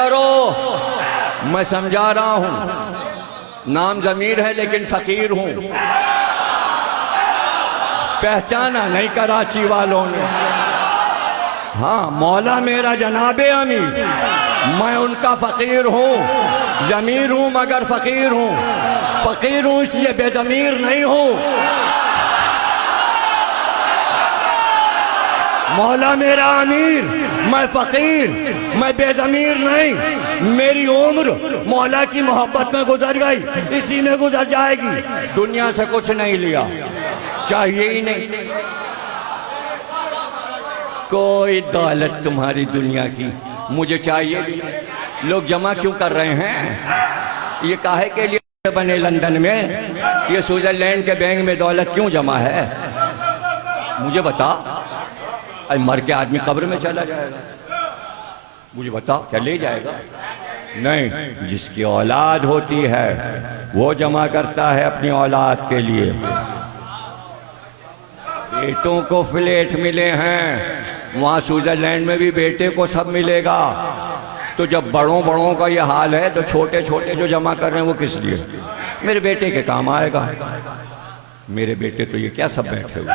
करो, मैं समझा रहा हूं। नाम जमीर है लेकिन फकीर हूं। पहचाना नहीं कराची वालों ने। हाँ, मौला मेरा जनाबे अमीर, मैं उनका फकीर हूं। जमीर हूं मगर फकीर हूं। फकीर हूं इसलिए बेजमीर नहीं हूं। मौला मेरा अमीर, मैं फकीर, मैं बेजमीर नहीं। मेरी उम्र मौला की मोहब्बत में गुजर गई, इसी में गुजर जाएगी। दुनिया से कुछ नहीं लिया, चाहिए ही नहीं। कोई दौलत तुम्हारी दुनिया की मुझे चाहिए भी नहीं। लोग जमा क्यों कर रहे हैं? ये काहे के लिए बने लंदन में? ये स्विट्जरलैंड के बैंक में दौलत क्यों जमा है? मुझे बता। मर के आदमी कब्र में चला जाएगा, मुझे बताओ क्या ले जाएगा? नहीं, जिसकी औलाद होती है वो जमा करता है अपनी औलाद के लिए। बेटों को फ्लैट मिले हैं, वहां स्विट्जरलैंड में भी बेटे को सब मिलेगा। तो जब बड़ों बड़ों का ये हाल है तो छोटे छोटे जो जमा कर रहे हैं वो किस लिए? मेरे बेटे के काम आएगा। मेरे बेटे तो ये क्या सब बैठे हुए,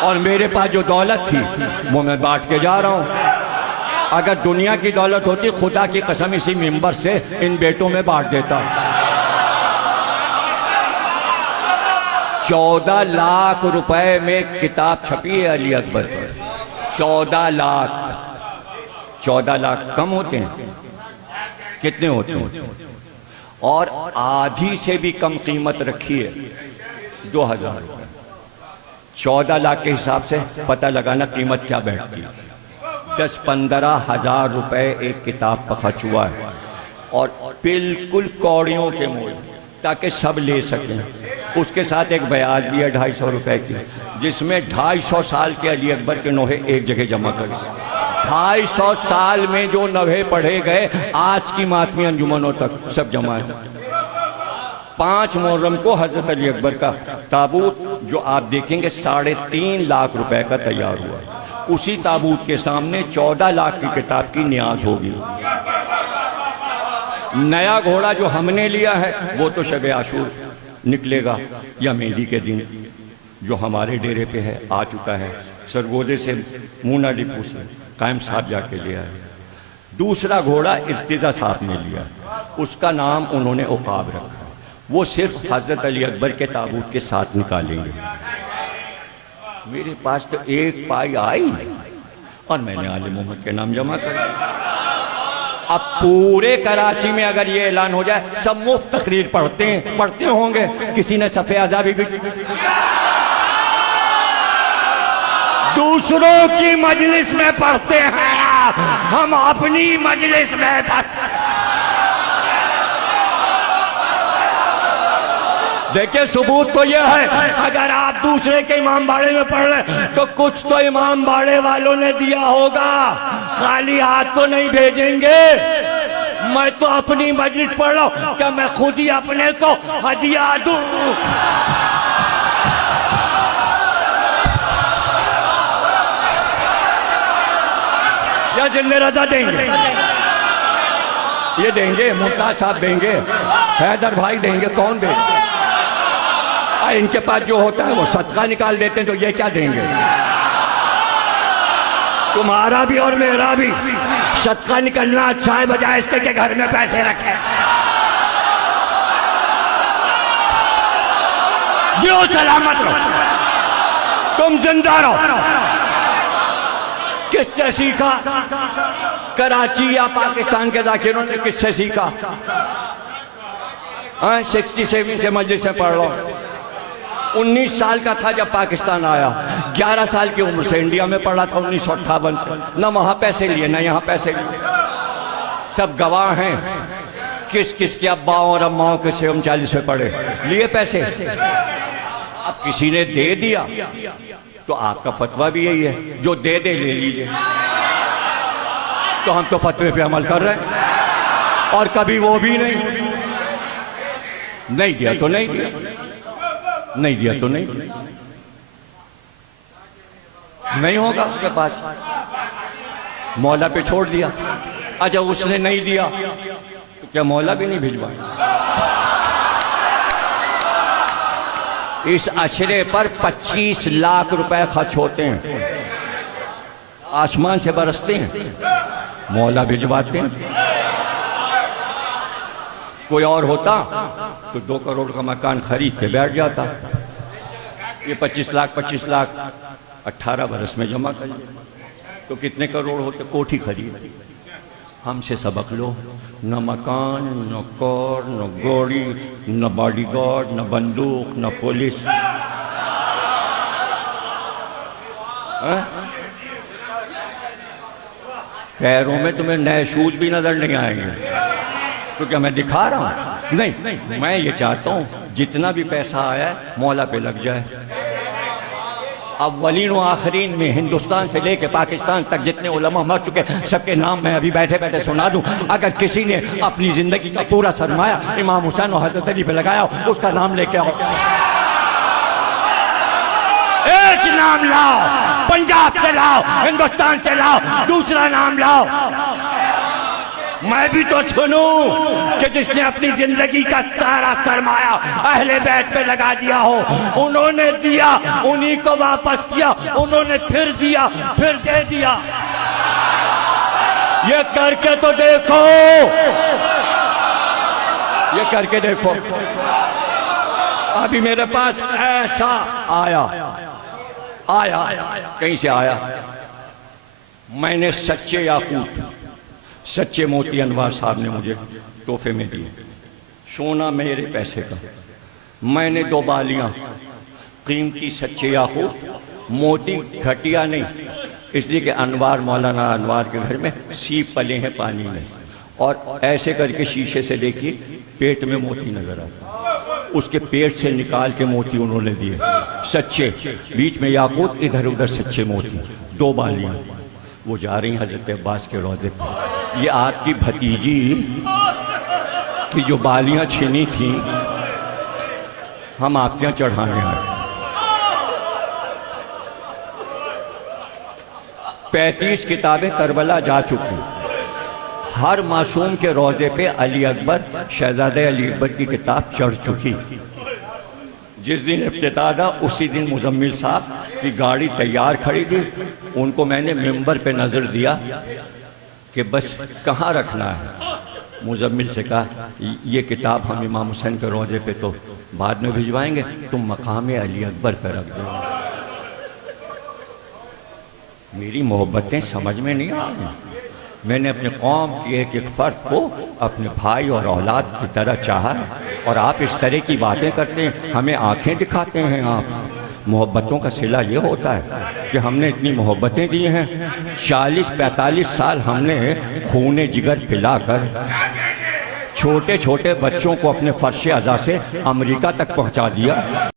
और मेरे पास जो दौलत थी वो मैं बांट के जा रहा हूं। अगर दुनिया की दौलत होती, खुदा की कसम इसी मिंबर से इन बेटों में बांट देता। 14 लाख रुपए में किताब छपी है अली अकबर पर। 14 लाख। 14 लाख कम होते हैं? कितने होते हैं? और आधी से भी कम कीमत रखी है, 2000 रुपए। 14 लाख के हिसाब से पता लगाना कीमत क्या बैठती है। 10-15 हजार रुपए एक किताब पर खर्च हुआ है, और बिल्कुल कौड़ियों के मोल, ताकि सब ले सकें। उसके साथ एक ब्याज भी है 250 रुपए की, जिसमें 250 साल के अली अकबर के नोहे एक जगह जमा करें। 250 साल में जो नोहे पढ़े गए आज की मातमी अंजुमनों तक सब जमा है। 5 मुहर्रम को हजरत अली अकबर का ताबूत जो आप देखेंगे 3.5 लाख रुपए का तैयार हुआ। उसी ताबूत के सामने 14 लाख की किताब की न्याज होगी। नया घोड़ा जो हमने लिया है वो तो शब आशूर निकलेगा या मेहंदी के दिन, जो हमारे डेरे पे है, आ चुका है। सरगोदे से मूना डिपू से कायम साहब जाके लिया है। दूसरा घोड़ा इर्तिजा साहब ने लिया, उसका नाम उन्होंने उकाब रखा। वो सिर्फ हजरत अली अकबर के ताबूत के साथ निकालेंगे। मेरे पास तो एक पाई आई और मैंने आले मोहम्मद के नाम जमा कर दिया। अब पूरे कराची में अगर ये ऐलान हो जाए, सब मुफ्त तकरीर पढ़ते होंगे। किसी ने सफ़े आज़ादी भी दूसरों की मजलिस में पढ़ते हैं, हम अपनी मजलिस में पढ़ते। देखिए, सबूत तो यह है, अगर आप दूसरे के इमाम बाड़े में पढ़ रहे तो कुछ तो इमाम बाड़े वालों ने दिया होगा, खाली हाथ तो नहीं भेजेंगे। मैं तो अपनी मस्जिद पढ़ रहा हूं, क्या मैं खुद ही अपने को हदिया दूं? या जिन्ने रजा देंगे? ये देंगे, मुमताज साहब देंगे, हैदर भाई देंगे, कौन देंगे? इनके पास जो होता है वो सदका निकाल देते हैं, तो ये क्या देंगे? तुम्हारा भी और मेरा भी सदका निकलना अच्छा है, बजाय इसके के घर में पैसे रखे। जो सलामत रहो, तुम जिंदा रहो। किससे सीखा? कराची या पाकिस्तान के जाकिरों ने किससे सीखा? 67 से मस्जिद से पढ़ लो। 19 साल का था जब पाकिस्तान आया, 11 साल की उम्र से इंडिया में पढ़ा था 1958 से। न वहां पैसे लिए न यहाँ पैसे लिए। सब गवाह हैं किस किस के अब्बाओं और अम्माओं के से हम 40 में पढ़े, लिए पैसे। अब किसी ने दे दिया तो आपका फतवा भी यही है, जो दे दे ले लीजिए। तो हम तो फतवे पे अमल कर रहे हैं, और कभी वो भी नहीं दिया तो नहीं दिया, नहीं दिया तो नहीं होगा उसके पास। मौला पे छोड़ दिया। अच्छा उसने नहीं दिया तो क्या मौला भी नहीं भिजवाएगा? इस अशरे पर 25 लाख रुपए खर्च होते हैं, आसमान से बरसते हैं, मौला भिजवाते हैं। कोई और होता तो 2 करोड़ का मकान खरीद के बैठ जाता। ये 25 लाख 18 बरस में जमा कर तो कितने करोड़ होते? कोठी खरीद। हमसे सबक लो, न मकान, न कार, न गाड़ी, न बॉडीगार्ड, न बंदूक, न पुलिस। पैरों में तुम्हें नए शूज भी नजर नहीं आएंगे। तो क्या मैं दिखा रहा हूं? नहीं, मैं ये चाहता हूं जितना भी पैसा आया है मौला पे लग जाए। अव्वलीन व आखिरीन में हिंदुस्तान से लेके पाकिस्तान तक जितने उलमा मर चुके सबके नाम मैं अभी बैठे बैठे सुना दूं। अगर किसी ने अपनी जिंदगी का पूरा सरमाया इमाम हुसैन और हजरत अली पे लगाया उसका नाम लेके आओ। एक नाम लाओ, पंजाब से लाओ, हिंदुस्तान से लाओ, दूसरा नाम लाओ। मैं भी तो सुनूं कि जिसने अपनी जिंदगी का सारा सरमाया अहले बैत पे लगा दिया हो, उन्होंने दिया, उन्हीं को वापस किया, उन्होंने फिर दिया, फिर दे दिया। ये करके तो देखो, ये करके देखो। अभी मेरे पास ऐसा आया कहीं से आया, मैंने सच्चे याकूत, सच्चे मोती अनवार साहब ने मुझे तोहफे में दिए। सोना मेरे पैसे का। मैंने 2 बालियां कीमती सच्चे याकूत, मोती घटिया नहीं, इसलिए कि अनवार, मौलाना अनवार के घर में सीप पले हैं पानी में। और ऐसे करके शीशे से देखिए पेट में मोती नजर आता, उसके पेट से निकाल के मोती उन्होंने दिए सच्चे, बीच में याकूत, इधर उधर सच्चे मोती। 2 बालियां वो जा रही हजरत अब्बास के रोज़े पर। ये आपकी भतीजी की जो बालियां छीनी थी हम आपके यहाँ चढ़ाने आए। 35 किताबें करबला जा चुकी। हर मासूम के रोज़े पे अली अकबर, शहजादे अली अकबर की किताब चढ़ चुकी। जिस दिन इफ्तिताह था उसी दिन मुजम्मिल साहब की गाड़ी तैयार खड़ी थी। उनको मैंने मिंबर पे नज़र दिया कि बस कहाँ रखना है। मुजम्मिल से कहा ये किताब हम इमाम हुसैन के रोज़े पे तो बाद में भिजवाएंगे, तुम मकाम अली अकबर पर रख दो। मेरी मोहब्बतें समझ में नहीं आ रही। मैंने अपने कौम की एक एक फ़र्द को अपने भाई और औलाद की तरह चाहा, और आप इस तरह की बातें करते हैं, हमें आंखें दिखाते हैं। आप मोहब्बतों का सिला ये होता है कि हमने इतनी मोहब्बतें दी हैं। 40-45 साल हमने खूने जिगर पिलाकर छोटे छोटे बच्चों को अपने फर्श अज़ा से अमेरिका तक पहुंचा दिया।